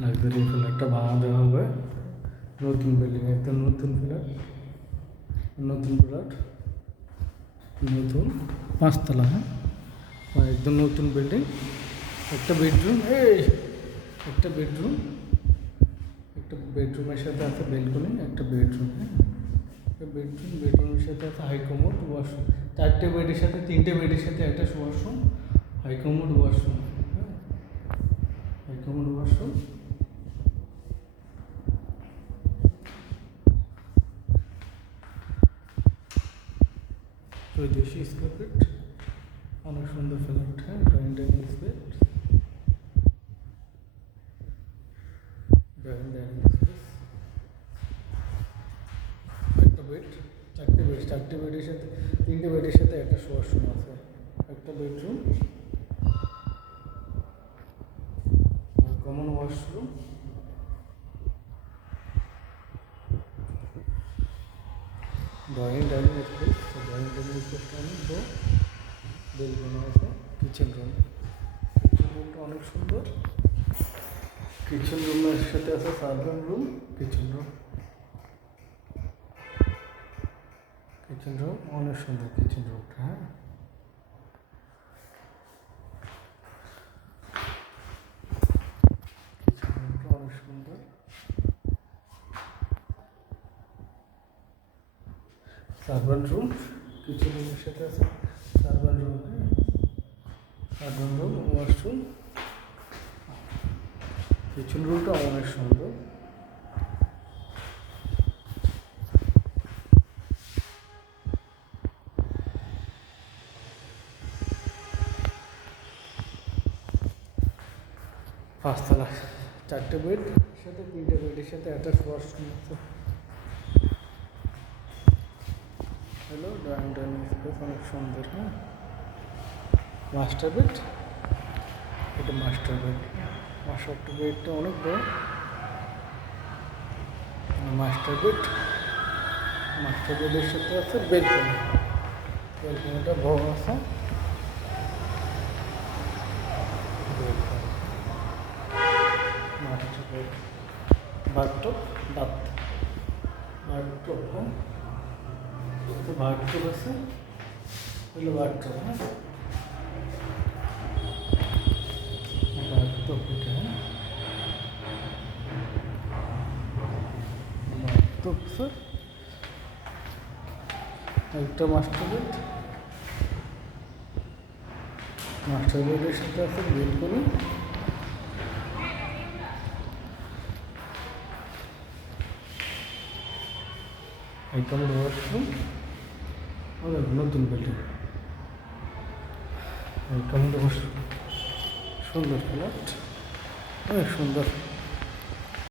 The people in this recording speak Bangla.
লাক্সারি ফ্ল্যাটটা ভাড়া দেওয়া হবে। নতুন বিল্ডিং একদম নতুন ফ্ল্যাট নতুন ফ্ল্যাট নতুন পাঁচতলা হ্যাঁ? একদম নতুন বিল্ডিং একটা বেডরুম এই, একটা বেডরুম একটা বেডরুমের সাথে আছে বেলকনি একটা বেডরুম হ্যাঁ? একটা বেডরুম বেডরুমের সাথে আছে হাইকমোড ওয়াশরুম চারটে বেডের সাথে, তিনটে বেডের সাথে একটা ওয়াশরুম হাইকমোড ওয়াশরুম হ্যাঁ? হাইকমোড ওয়াশরুম চৌদ্দশো স্কোয়ার অনেক সুন্দর ফ্ল্যাট হ্যাঁ drawing dining space drawing dining space একটা বেড চারটে বেড চারটে বেডের সাথে, তিনটে বেডের সাথে একটা ওয়াশরুম আছে। একটা bedroom common washroom drawing dining space drawing dining স্পেসটা অনেক বড় বেলকনি আছে কিচেন রুম কিচেন অনেক সুন্দর কিচেন রুমের সাথে আছে servant room kitchen room. Kitchen room, অনেক সুন্দর কিচেন রুমটা হ্যাঁ। সার্ভেন্ট রুম কিচেন রুমের সাথে আছে সার্ভেন্ট রুম হ্যাঁ। Servant room, washroom. কিচেন রুমটা অনেক সুন্দর। পাঁচতলা, চারটে বেড সাথে তিনটে বেডের সাথে একটা ওয়াশরুম আছে। হ্যালো ড্রয়িং ডাইনিং স্পেস অনেক সুন্দর হ্যাঁ? মাস্টার বেড এটা মাস্টার বেড মাস্টার বেডটা অনেক বড়। মাস্টার বেড মাস্টার বেডের সাথে আছে বেলকনি। বেলকনিটা বড় আছে। Master bed bathtub bath bathtub আছে। হলো বাথটপ হ্যাঁ? হ্যাঁ? স্যার একটা মাস্টার বেড মাস্টার বেডের সাথে আছে বেলকনি হাইকমোড ওয়াশরুম অনেক নতুন বিল্ডিং হাইকমোড ওয়াশরুম সুন্দর প্লট অনেক সুন্দর।